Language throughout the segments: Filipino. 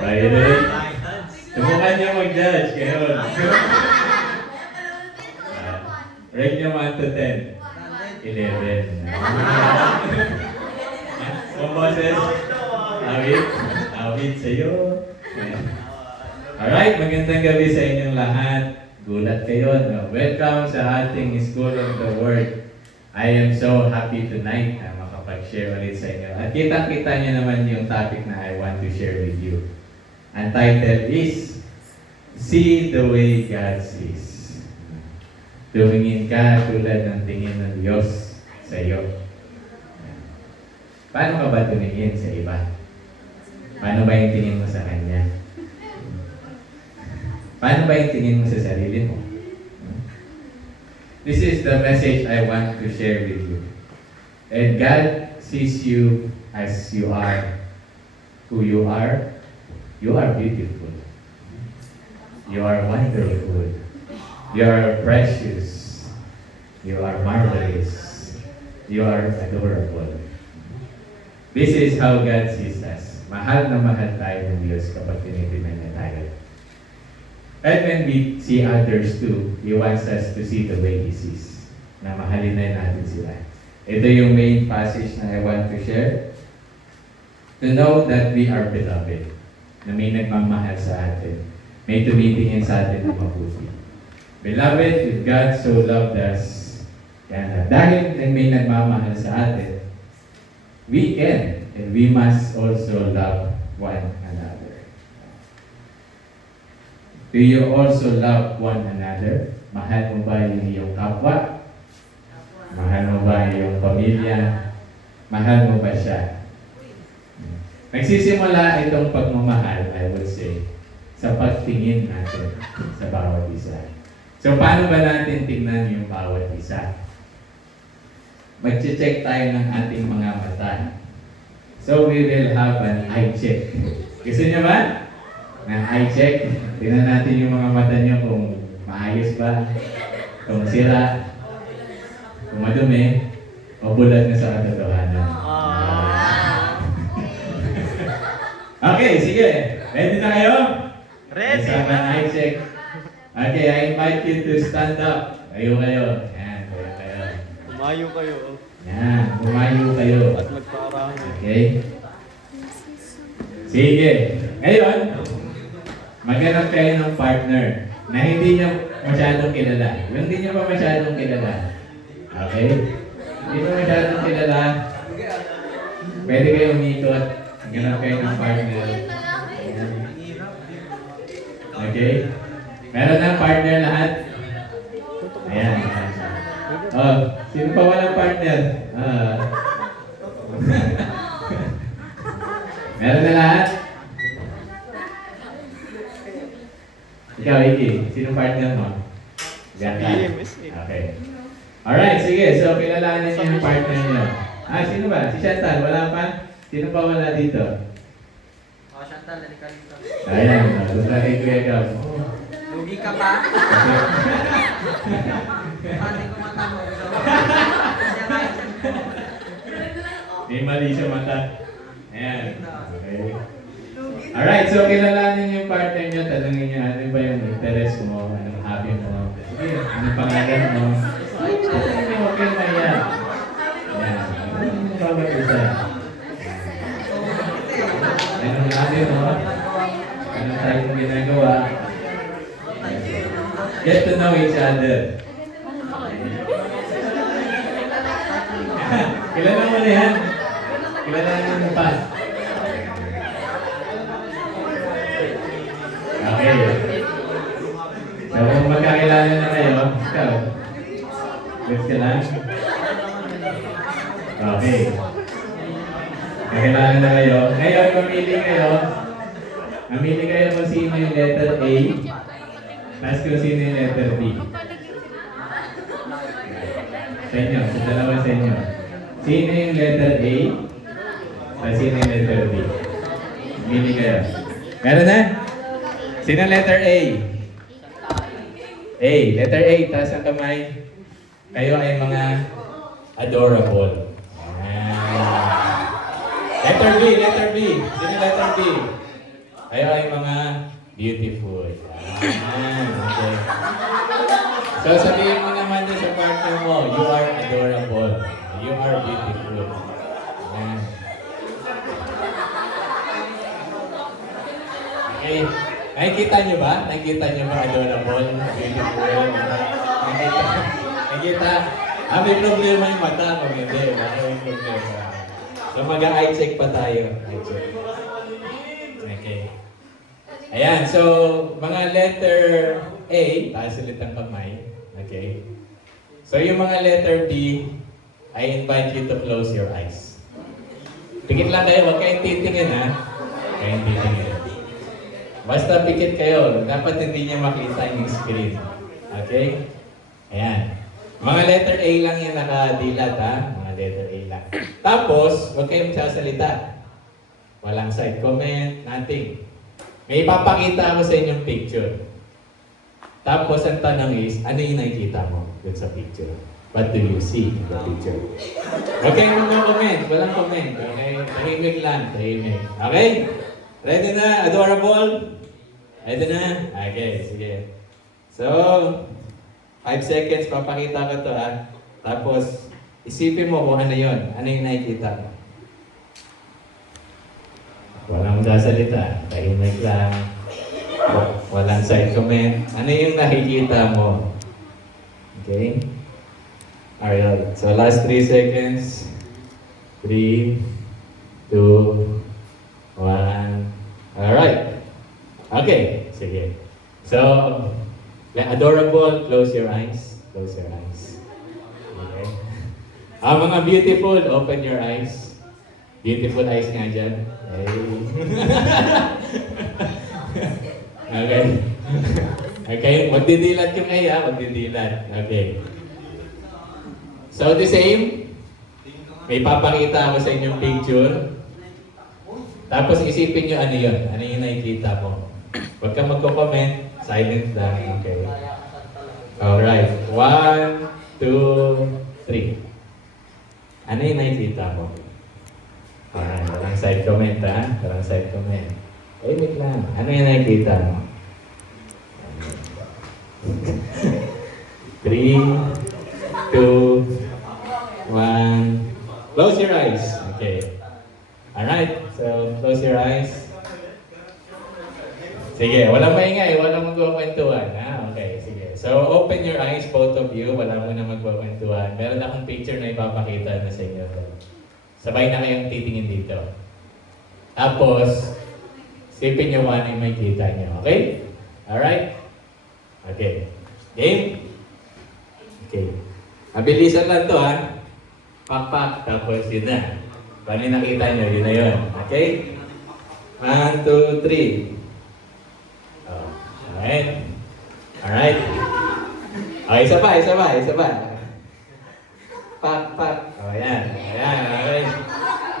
Ayun. Subukan niyo mag-judge. Ngayon. Rate niyo 1 to 10. 11. Kung boses, awit sa'yo. Alright, magandang gabi sa inyong lahat. Gulat kayo, no? Welcome sa ating School of the Word. I am so happy tonight na makapag-share ulit sa inyo. At kita-kita niyo naman yung topic na I want to share with you. Ang title is, See the Way God Sees. Tumingin ka tulad ng tingin ng Diyos sa iyo. Paano ka ba tumingin sa iba? Paano ba yung tingin mo sa Kanya? Paano ba yung tingin mo sa sarili mo? This is the message I want to share with you. And God sees you as you are. Who you are. You are beautiful. You are wonderful. You are precious. You are marvelous. You are adorable. This is how God sees us. Mahal na mahal tayo ng Diyos kapag tinitingnan niya tayo. And when we see others too, He wants us to see the way He sees. Na mahalin na natin sila. Ito yung main passage na I want to share. To know that we are beloved. Na may nagmamahal sa atin. May tumitingin sa atin na mabuti. Beloved, if God so loved us, yan, dahil may nagmamahal sa atin, we can and we must also love one another. Do you also love one another? Mahal mo ba yung iyong kapwa? Mahal mo ba yung pamilya? Mahal mo ba siya? Nagsisimula itong pagmamahal, I would say, sa pagtingin natin sa bawat isa. So, paano ba natin tingnan yung bawat isa? Mag-check tayo ng ating mga mata. So, we will have an eye check. Gusto niyo ba? Ng eye check. Tingnan natin yung mga mata niyo kung maayos ba, kung sira, kung madumi, o bulat na sa katotohanan. Okay, sige. Ready na kayo? Ready! Isang eye check. Okay, I invite you to stand up. Kayo. Yan, kayo. Umayo kayo. Yan, umayo kayo. At magparami. Okay? Sige. Ngayon, maghanap kayo ng partner na hindi nyo masyadong kilala. Yung hindi nyo pa masyadong kilala. Okay? Hindi nyo masyadong kilala. Pwede kayo umikot. Maghanap kayo ng partner. Okay? Meron na partner lahat? Ayan. Oh, sino pa walang partner? Meron na lahat? Ikaw, Iki. Sino partner mo? Bianca. Okay. Alright, sige. So, kilalanin niyo yung partner niyo. Sino ba? Si Chantal. Wala pa? Sino pa wala dito? Chantal, halika dito. Ayan. Gusto kay Kuya Gab. Lugi ka pa? Pati ko mata mo. May mali sa mata. Ayan. Okay. Alright, so kilalanin yung partner nyo. Tanungin nyo ano ba yung interest mo, anong hobby mo. Sige, anong pangalan mo. Tanungin nyo, okay na yan. Ayan. Anong bawat isa? Anong hobby mo? Anong tayo mong ginagawa? Get to know each other. Kilala mo na yan. Kilala mo pa. Okay. So, kung magkakilala na kayo, ikaw. Good ka lang? Okay. Kakilala na kayo. Ngayon, mamili kayo. Mamili kayo kung sino yung letter A. Tapos kung sino yung letter B. Sa inyo, sa dalawa sa inyo. Sino yung letter A? Tapos sino yung letter B? Mamili kayo. Meron na? Sino letter A? A. Letter A. Taas ang kamay. Kayo ay mga adorable. Letter B. Sino letter B? Kayo ay mga beautiful. Okay. So sabihin mo naman din sa partner mo, you are adorable. You are beautiful. Ayan. Okay. Nakikita niyo ba? Nakikita niyo ba adorable? Beautiful. Nakikita? May problema yung mata kung hindi. May problema. So mag-eye check pa tayo. Eye check. Okay. Ayan, so mga letter A, taas ulit ang kamay. Okay. So yung mga letter B, I invite you to close your eyes. Pikit lang kayo, huwag kayong titingin ha. Huwag kayong titingin. Basta pikit kayo, dapat hindi niya makita yung screen. Okay? Ayan. Mga letter A lang yung nakadilat ha. Mga letter A lang. Tapos, huwag kayong magsasalita. Walang side comment, nothing. May ipapakita ako sa inyong picture. Tapos, ang tanong is, ano yung nakikita mo dun sa picture? What do you see in the picture? Okay, no comment. Walang comment. Okay? Tahimik lang. Tahimik. Okay? Ready na? Adorable? Ready na? Okay, sige. So, 5 seconds, papakita ko to ha. Tapos, isipin mo kung ano yun. Ano yung nakikita mo? Walang sasalita. Tahimik lang. Walang side comment. Ano yung nakikita mo? Okay? Alright. So, last 3 seconds. 3, 2, 1. Alright. Okay. Sige. So, adorable, close your eyes. Close your eyes. Okay. Mga beautiful, open your eyes. Beautiful eyes nga dyan. Hey. Okay. Okay. Magdidilat yung ay ha. Magdidilat. Okay. So, the same. May papakita ako sa inyong picture. Tapos isipin nyo ano yun. Ano yung nakikita mo. Huwag kang magko-comment. Silent lang. Okay. Alright. 1, 2, 3. Ano yung nakikita mo? Alright. Walang side comment ha. Walang side comment. Wait lang. Ano yung nakikita mo? 3, 2, 1. Close your eyes. Okay. Alright. So, close your eyes. Sige, walang maingay, walang magkukwentuhan. Okay, sige. So, open your eyes, both of you. Wala mo na magkukwentuhan. Meron akong picture na ipapakita na sa inyo. Sabay na kayong titingin dito. Tapos, sipin nyo kung ano yung may kita nyo. Okay? Alright? Okay. Game? Okay. Mabilisan lang to ha. Pak-pak. Tapos yun na. Paano yung nakita nyo? Yun na yun. Okay? 1, 2, 3. Alright. Alright. Okay, isa pa. Pak. O, yan. Okay.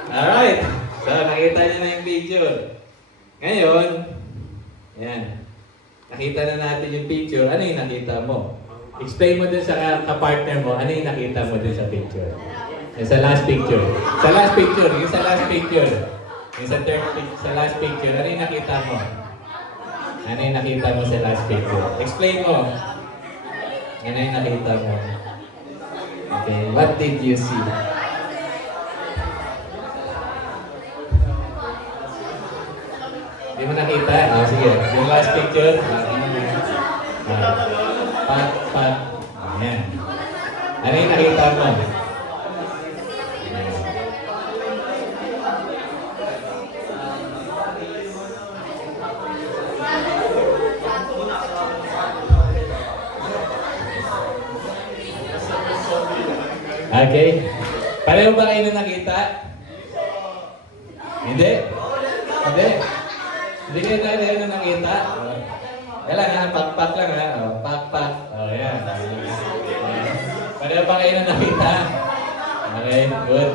Alright. So, nakita niyo na yung picture. Ngayon, yan. Nakita na natin yung picture. Ano yung nakita mo? Explain mo dun sa kapartner mo, ano yung nakita mo dun sa picture? Yung sa last picture. Yung sa last picture. Yung sa last picture, ano yung nakita mo? Ano yung nakita mo sa last picture? Explain mo. Ano yung nakita mo? Okay, what did you see? Hindi mo nakita? Sige. Yung last picture. Pat. Ayan. Ano yung nakita mo? Okay. Pareho ba kayo na nakita? Hindi? Hindi kayo na nakita? Kailan ha? Pak lang ha? Pak. Yan. Pareho ba kayo na nakita? Okay, good.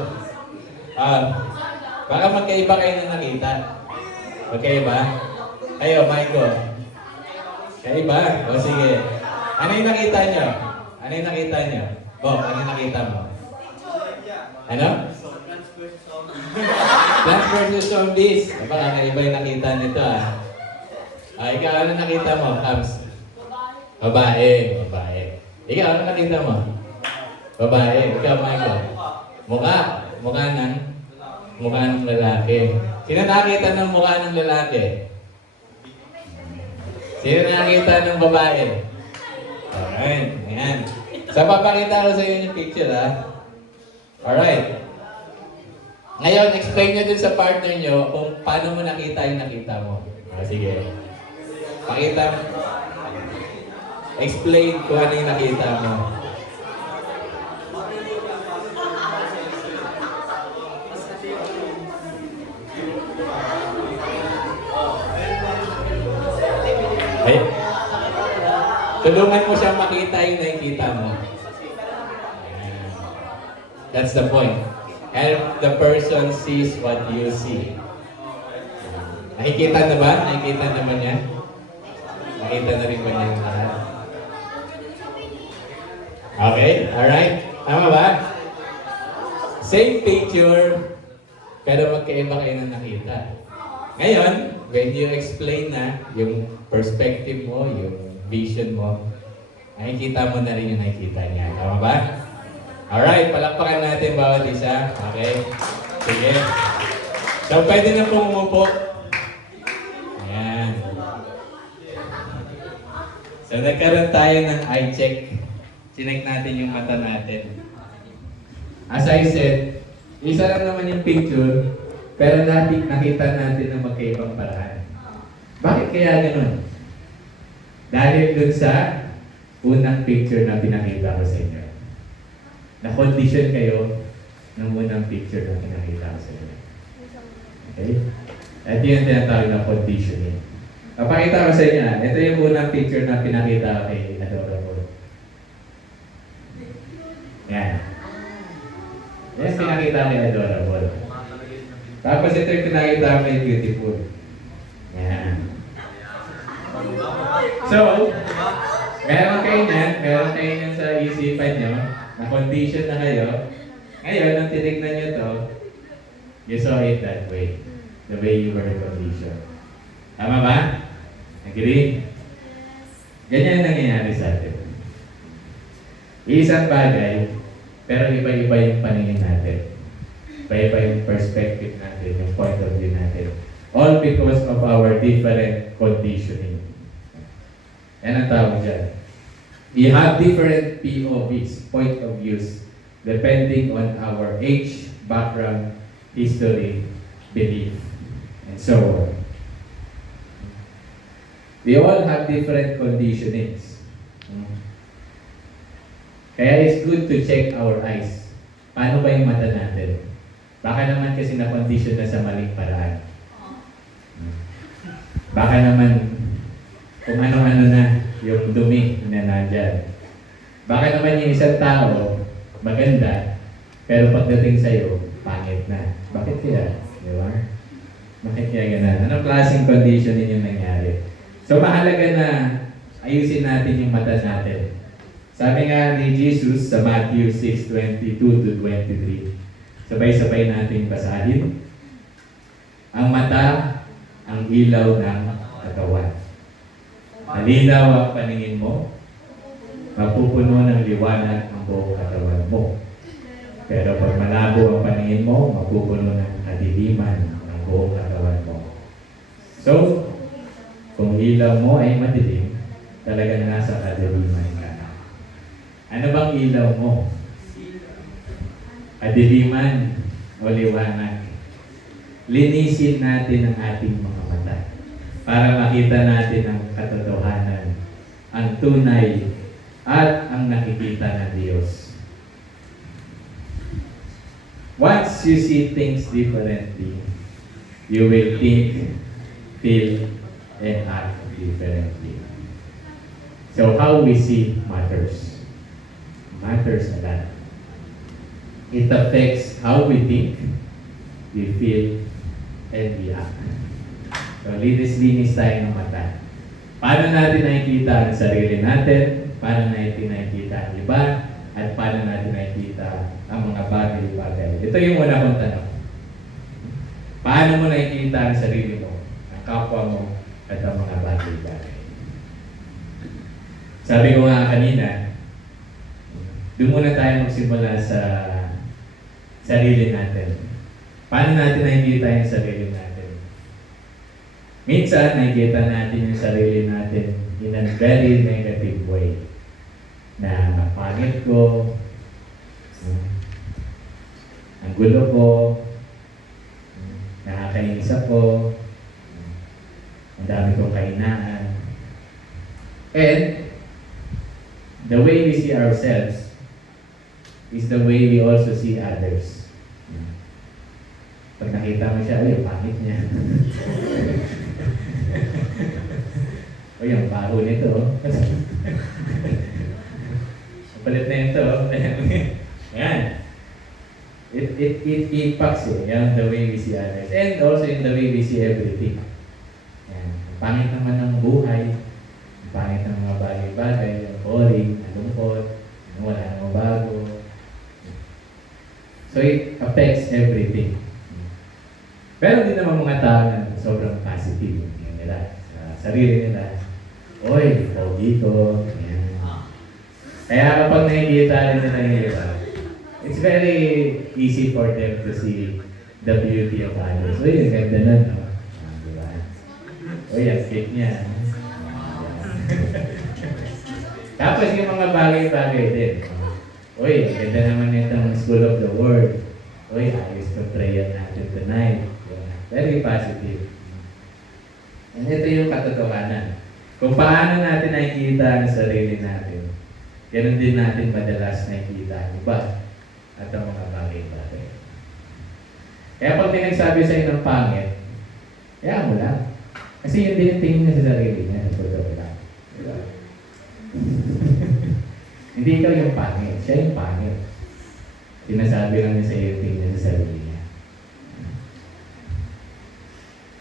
Baka magkaiba kayo na nakita. Okay ba? Kayo, Michael. Kaiba? O sige. Ano yung nakita nyo? Ano yung nakita nyo? Bob, ano yung nakita mo? Ano? Plants versus Zombies. Baka kakaiba yung nakita nito ah. Ikaw, ano nakita mo, Cubs? Babae. Babae. Ikaw, ano nakita mo? Babae. Ikaw, Michael? Mukha. Mukha ng lalaki. Sino nakita ng mukha ng lalaki? Sino nakita ng babae? Alright, ayan. So, papakita ko sa inyo yung picture, ha? Alright. Ngayon, explain nyo dun sa partner nyo kung paano mo nakita yung nakita mo. Sige. Pakita mo. Explain kung ano yung nakita mo. Okay. Tulungan mo siyang makita yung nakikita mo. That's the point. Help the person sees what you see. Nakikita na ba? Nakikita naman niya? Nakita na rin ba niya yung lahat? Okay, alright. Tama ba? Same picture, pero magkaiba kayo ng nakita. Ngayon, when you explain na yung perspective mo, yung vision mo, nakikita mo na rin yung nakikita niya. Tama ba? Alright, palakpakan natin bawat isa. Okay? Sige. So, pwede na pong umupo. Ayan. So, nagkaroon tayo ng eye check. Chinek natin yung mata natin. As I said, isa lang naman yung picture, pero nakita natin na magkaibang paraan. Bakit kaya ganun? Dahil dun sa unang picture na pinakita ko sa inyo. Na-condition kayo ng unang picture na pinakita ko sa inyo. Okay? At yun tinatawag na conditioning. Papakita ko sa inyo, ito yung unang picture na pinakita ko kay Adorable. Yan. Yan pinakita ko kay Adorable. Tapos ito yung pinakita ko kay Beautiful. Yan. So, meron kayo niyan sa isipan nyo, na-condition na kayo. Ngayon, nung tinignan nyo to, you saw it that way. The way you were conditioned. Tama ba? Agree? Ganyan ang nangyayari sa atin. Isang bagay, pero iba-iba yung paningin natin. Iba-iba yung perspective natin, yung point of view natin. All because of our different conditioning. Yan ang tawag dyan. We have different POVs, point of views, depending on our age, background, history, belief, and so on. We all have different conditionings. Kaya it's good to check our eyes. Paano ba yung mata natin? Baka naman kasi na-condition na sa maling paraan. Baka naman kung ano-ano na yung dumi na nandyan. Baka naman yung isang tao, maganda, pero pagdating sa'yo, pangit na. Bakit kaya? Di ba? Bakit kaya ganun? Anong klaseng conditioning yung nangyari? So, mahalaga na ayusin natin yung mata natin. Sabi nga ni Jesus sa Matthew 6:22-23, sabay-sabay natin basahin. Ang mata, ang ilaw ng katawan. Malinaw ang paningin mo, mapupuno ng liwanag ang buong katawan mo. Pero pag malabo ang paningin mo, mapupuno ng kadiliman ang buong katawan mo. So, kung ilaw mo ay madilim, talagang nasa kadiliman ka na. Ano bang ilaw mo? Kadiliman o liwanag? Linisin natin ang ating mga mata para makita natin ang katotohanan, ang tunay, at ang nakikita ng Diyos. Once you see things differently, you will think, feel, and act differently. So how we see matters. Matters a lot. It affects how we think, we feel, and we act. So, linis-linis tayo ng mata. Paano natin nakikita ang sarili natin? Paano natin nakikita ang iba? At paano natin nakikita ang mga bagay-bagay? Ito yung una kong tanong. Paano mo nakikita ang sarili mo, ang kapwa mo, at ang mga bagay-bagay? Sabi ko nga kanina, doon muna tayo magsimula sa sarili natin. Paano natin nakikita yung sarili natin? Minsan, nakikita natin yung sarili natin in a very negative way. Na pangit ko, ang gulo ko, nakakainis ako, ang dami kong kahinaan. And the way we see ourselves is the way we also see others. Pag nakita mo siya, ay, ang pangit niya. Uy, ang baho nito. Palit na ito. Yan. It impacts the way we see others. And also in the way we see everything. Yan. Ang pangit naman ng buhay. Ang pangit ng mga bagay-bagay. Ang boring, ang lungkot. Wala nang bago. So it affects everything. Pero din naman mga tao na sobrang positive yung nila. Sa sarili nila. Oy, pogi ko. Yan. Kaya kapag nakikita rin nila yung iba, it's very easy for them to see the beauty of others. Uy, ang ganda nun, no? Diba? Uy, ang fit niya. Tapos yung mga bagay-bagay din. Uy, ang ganda naman itong School of the Word. Uy, ayos ko prayer natin tonight. Very positive. And ito yung katotohanan. Kung paano natin nakikita ang sarili natin, ganun din natin madalas nakikita ang iba at ang mga bagay-bagay. Kaya pag may nagsabi sa inyo ng pangit, kaya mo lang. Kasi yun din yung tingin niya sa sarili niya. Totoo lang. Diba? Hindi ikaw yung pangit. Siya yung pangit. Sinasabi lang niya sa iyo yung tingin niya sa sarili niya.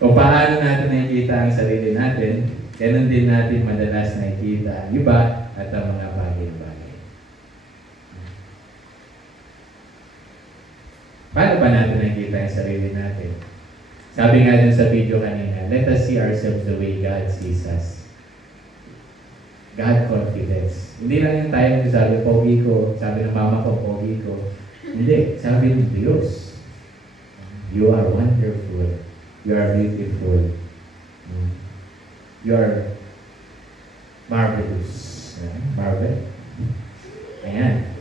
Kung paano natin nakikita ang sarili natin, ganun din natin madalas nakikita ang iba at ang mga bagay-bagay. Paano ba natin nakikita ang sarili natin? Sabi nga dun sa video kanina, let us see ourselves the way God sees us. God confidence. Hindi lang yung tayo sabi, pogi ko, sabi ng mama ko, pogi ko. Hindi, sabi ng Diyos. You are wonderful. You are beautiful. You are marvelous. Marvel. Ayan.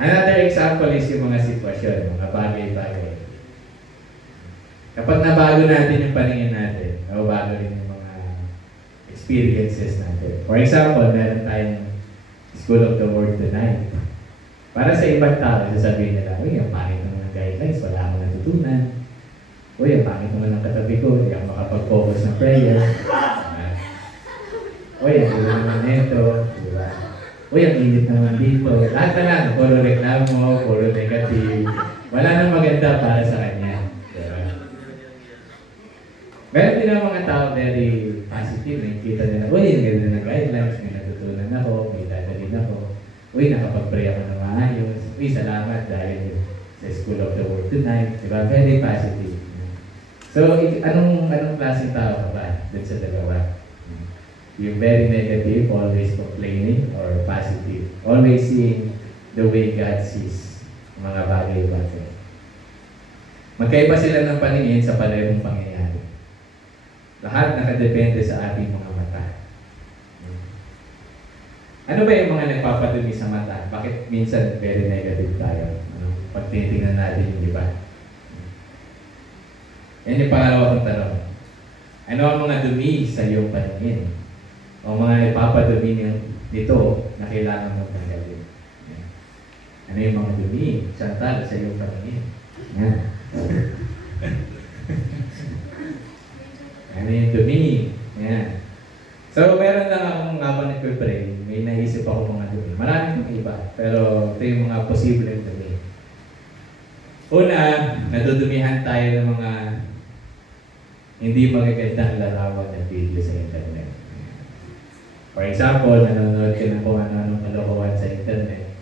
Another example is yung mga sitwasyon, mga bagay-bagay. Kapag nabago natin yung paningin natin, nabago rin yung mga experiences natin. For example, meron tayong School of the Word tonight. Para sa ibang tao, sasabihin nila, uy, ang pangit naman ng guidelines, wala akong natutunan. Uy, ang pangit naman ng katabi ko, hindi ako makapag-focus ng prayer. Uy, ang gulo naman nito, di ba? Uy, ang init naman dito. Lahat na lang, puro reklamo, puro negative. Wala nang maganda para sa kanya. Diba? Meron din ang mga tao very positive. Nakikita nila, uy, ang ganda ng guidelines, may natutunan ako, may dadalhin ako. Uy, nakapag-pray ako ng maayos. Uy, salamat dahil sa School of the Word tonight. Diba? Very positive. So, anong klaseng tao ka ba dun sa dalawa? Yung very negative, always complaining, or positive? Always seeing the way God sees mga bagay-bagay. Magkaiba sila ng paningin sa parehong pangyayari. Lahat nakadepende sa ating mga mata. Ano ba yung mga nagpapadumi sa mata? Bakit minsan very negative tayo? Pag tinitingnan natin yung iba. Yan yung pangalawa kong tanong. Ano ang mga dumi sa iyong paningin? O mga ipapadumi nito na kailangan mong tanggalin? Ano yung mga dumi? Chantal, sa iyong paningin. Yan. Ano yung dumi? Yan. So, meron lang akong habang nagpipray, may naisip ako mga dumi. Marami kong iba, pero ito yung mga posibleng dumi. Una, nadudumihan tayo ng mga hindi magagandang larawan ng video sa internet. For example, nanonood ka ng kung ano-anong kalokohan sa internet.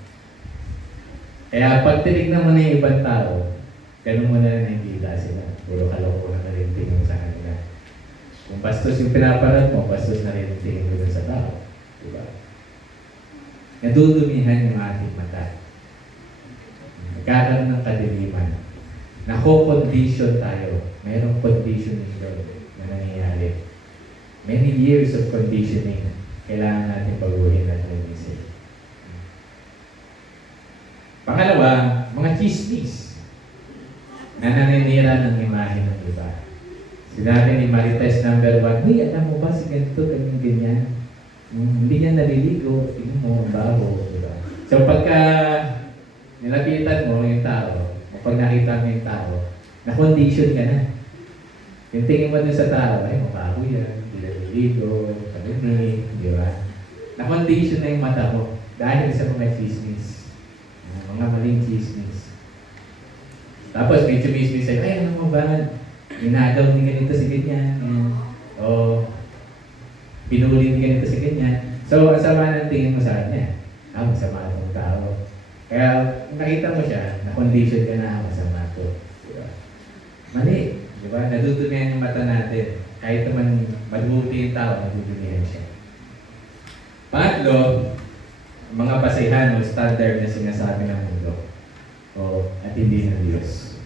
Kaya pag tinignan mo na yung ibang tao, ganun mo na rin nakikita sila. Puro kalokohan na rin tingin mo sa kanila. Kung bastos yung pinaparad mo, bastos na rin tingin mo dun sa tao. Diba? Nadudumihan yung ating mata. Nagkakaroon ng kadiliman. Nako-condition tayo. Mayroong conditioning doon na nangyayari. Many years of conditioning kailangan natin baguhin at linisin. Pangalawa, mga chismis na naninira ng imahe ng iba. Sinabi ni Marites number 1, "Uy, alam mo ba si ganito, ganyan? Hindi niya naliligo, tingnan mo, ang baho." Diba? So pagka nilapitan mo yung tao, o pag nakita mo yung tao, na-condition ka na. Yung tingin mo dun sa tao, ay mabaho yan, hindi naliligo, kanini, di ba? Na-condition na yung mata mo dahil sa mga chismis. Mga maling chismis. Tapos may chismis sa'yo, "Ay, ano mo ba? Ginagaw ni ganito si ganyan." O pinuli ni ganito si ganyan. So, ang sama ng tingin mo sa kanya. Masama itong tao. Kaya, nakita mo siya, na-condition ka na, masama ito. Diba? Mali. Diba? Nadudumihan yung mata natin. Kahit naman mabuti yung tao, nadudumihan siya. Pangatlo, mga basehan o standard na sinasabi ng mundo at hindi ng Diyos.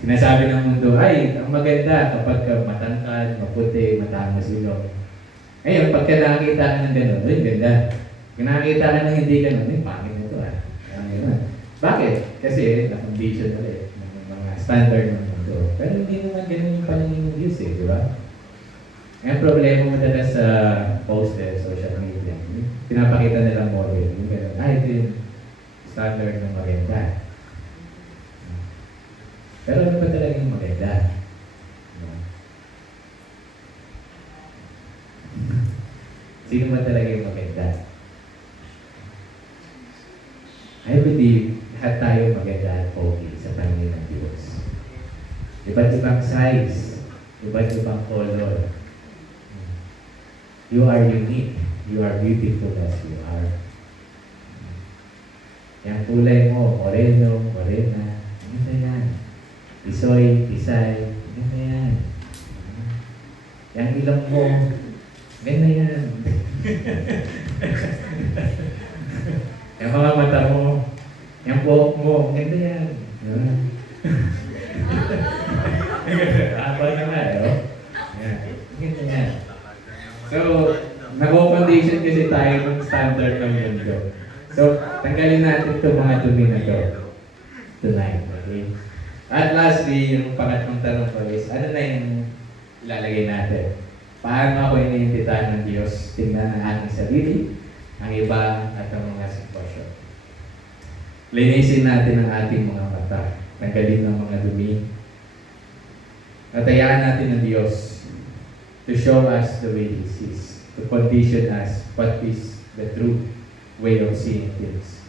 Sinasabi ng mundo, ay, ang maganda kapag matangkad, maputi, matangos ilong. Ngayon, pagka nakakita ka ng gano'n, ay, ganda. Kung nakakita ka ng hindi gano'n, ay, pangit na ito Bakit? Kasi na-condition ulit ng mga standard ng mundo. Pero hindi naman gano'n yung paningin ng Diyos di ba? Ang problema madalas sa poster, social media, pinapakita nilang model. Yung gano'n, ito yung standard ng maganda. Pero ano ba talaga yung maganda? Sino ba talaga yung maganda? I believe lahat tayo maganda at okay sa paningin ng Diyos. Iba't ibang size, iba't ibang color. You are unique. You are beautiful as you are. Yung kulay mo, moreno, morena, ano na yan? Tisoy, tisay, ganda yan. Yung ilong mo, ganda yan. Yung mga mata mo, yung buhok mo, ganda yan. Apa na nga, Yan. Ganda yan. So, nako-condition kasi tayo ng standard ng mundo. So, tanggalin natin itong mga dumi na ito tonight. Okay? At lastly, yung pangatlong tanong ko is, ano na yung ilalagay natin? Paano ako iniimbitahan ng Diyos? Tingnan ang aking sarili, ang iba, at ang mga sitwasyon. Linisin natin ang ating mga mata. Tanggalin ng mga dumi. Natayaan natin ng Diyos to show us the way He sees, to condition us what is the true way of seeing things.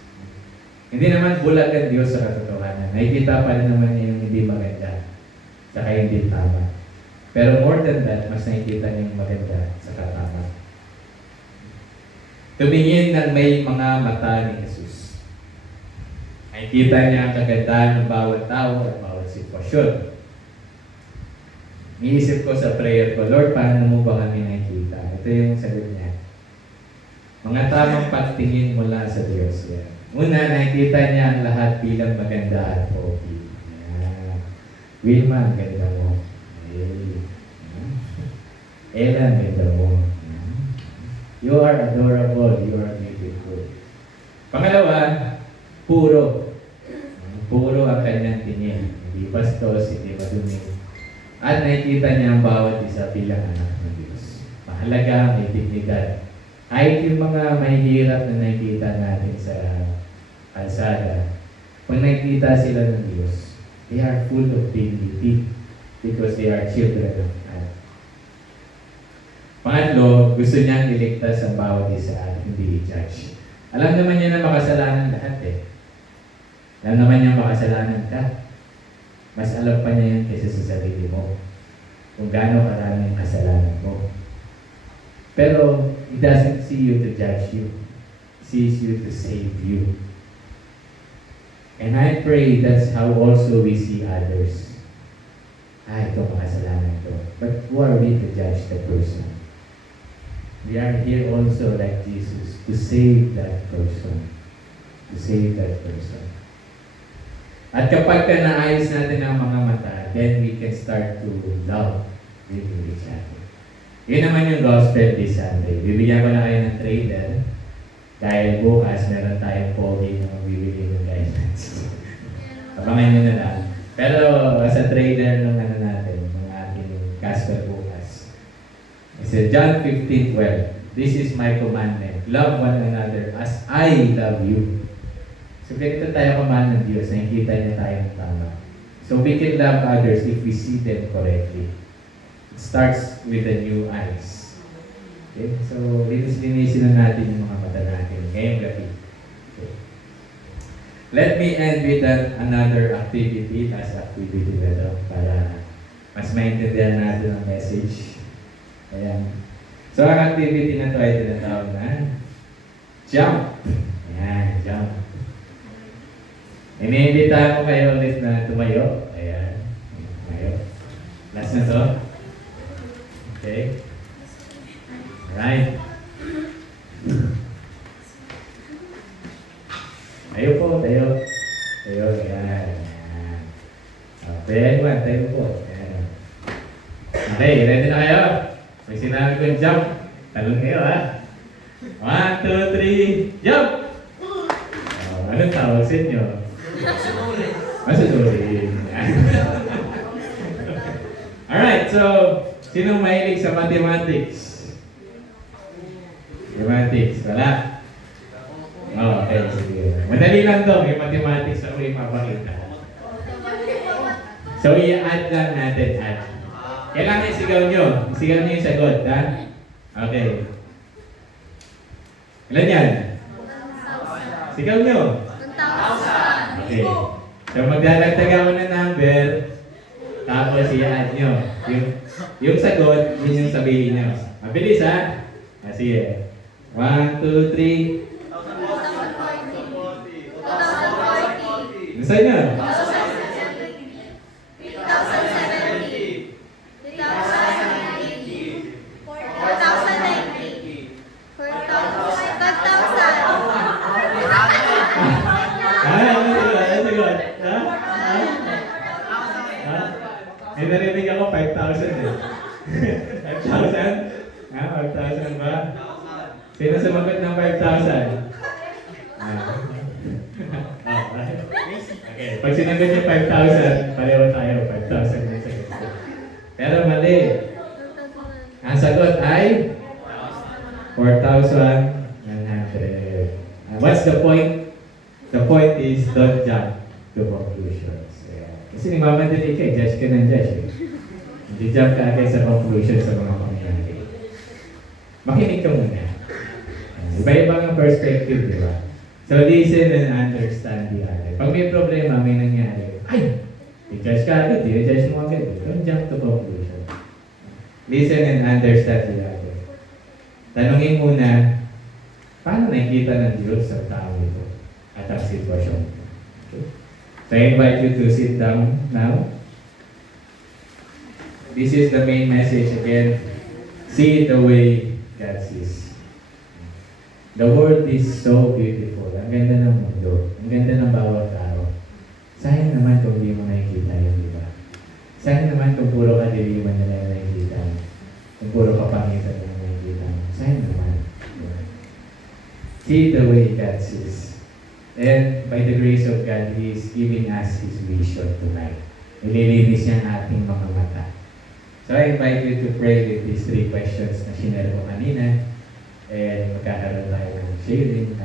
Hindi naman bulag ang Diyos sa katotohanan. Nakikita pa rin naman niya yung hindi maganda, saka hindi tama. Pero more than that, mas nakikita niya yung maganda sa tama. Tumingin ng may mga mata ni Jesus. Nakikita niya ang kagandahan ng bawat tao at bawat sitwasyon. Niisip ko sa prayer ko, Lord, paano mo ba kami nakikita? Ito yung sagot niya. Mga tamang pagtingin mula sa Diyos. Yan. Una, nakikita niya ang lahat bilang maganda at okay. Yan. Wilma, ang ganda mo. Hey. Ella, ang ganda mo. You are adorable. You are beautiful. Pangalawa, puro. Puro ang kanyang tingin. Hindi bastos, hindi madumi. At nakikita niya ang bawat isa bilang anak ng Diyos. Mahalaga, may dignidad. Kahit yung mga mahihirap na nakikita natin sa kalsada, pag nakikita sila ng Diyos, they are full of dignity because they are children of God. Pangatlo, gusto niyang iligtas ang bawat isa at hindi i-judge. Alam naman niya na makasalanan lahat Alam naman niya makasalanan ka. Mas alam pa niya yan kaysa sa sarili mo. Kung gaano karami ang kasalanan mo. Pero, He doesn't see you to judge you. He sees you to save you. And I pray that's how also we see others. Ito makasalanan to. But who are we to judge the person? We are here also like Jesus to save that person. To save that person. At kapag ka naayos natin ang mga mata, then we can start to love really each other. Yun naman yung gospel this Sunday. Bibigyan ko na kayo ng trailer dahil bukas meron tayong pogi na magbibigay ng guidance. Abangan nyo na lang. Pero sa trailer ng ano natin, ng ating gospel bukas. It's John 15:12. This is my commandment. Love one another as I love you. So ganito tayo command ng Diyos, nakikita niya tayo ng tama. So we can love others if we see them correctly. It starts with the new eyes. Okay? So linisin na natin yung mga mata natin ngayong gabi. Okay. Let me end with another activity, last activity na ito, para mas maintindihan natin ang message. Ayan. So ang activity na ito ay tinatawag na jump. Ayan, jump. Iniimbita ko kayo ulit na tumayo. Ayan. Tumayo. Last na to. Okay. Alright. Tayo po, tayo. Tayo, ayan. Okay, man, tayo po. Ayan. Okay, ready na kayo? May sinabi ko jump. Talong kayo, ha? 1, 2, 3, jump! Anong tawag sa inyo? Masunurin. Alright, so, sinong mahilig sa mathematics? Mathematics, wala? Oh, okay, sige. Madali lang to, may mathematics ako ipapakita. So, i-add lang natin, add. Kailangan isigaw nyo. Isigaw nyo yung sagot, ha? Okay. Ilan yan? Sigaw nyo. 1,000. Okay. So magdadagdag ako ng number, tapos i-add nyo. Yung sagot, yun yung sabihin nyo. Mabilis ha? Sige. 1, 2, 3. 2,040. Gusto nyo? 5,000. May narinig ako 5,000 eh. 5,000? 5,000 ba? Sino sumagot ng 5,000? Okay, pag sinagot niyo 5,000, pareho tayo, 5,000 yung sagot. Pero mali. Ang sagot ay 4,100. What's the point? The point is don't jump to conclusions. Kasi nagmamadali ka, judge ka ng judge. Hindi jump ka agad sa conclusion sa mga pangyayari. Makinig ka muna. Iba-iba ang perspective, di ba? So listen and understand the other. Pag may problema, may nangyari, ay! I-judge ka agad, i-judge mo agad. Don't jump to conclusion. Listen and understand the other. Tanungin muna, paano nakikita ng Diyos sa tao ito at ang sitwasyon? Okay? So I invite you to sit down now. This is the main message again. See it the way God sees. The world is so beautiful. Ang ganda ng mundo. Ang ganda ng bawat tao. Sayang naman kung di mo nakikita yun, di ba? Sayang naman kung puro kadiliman na lang nakikita mo. Kung puro kapangitan na nakikita mo. Sayang naman. Diba? See the way God sees. And by the grace of God, He is giving us His vision tonight. Nililinis niya ang ating mga mata. So I invite you to pray with these 3 questions na sinare ko kanina. And magkakaroon tayo ng sharing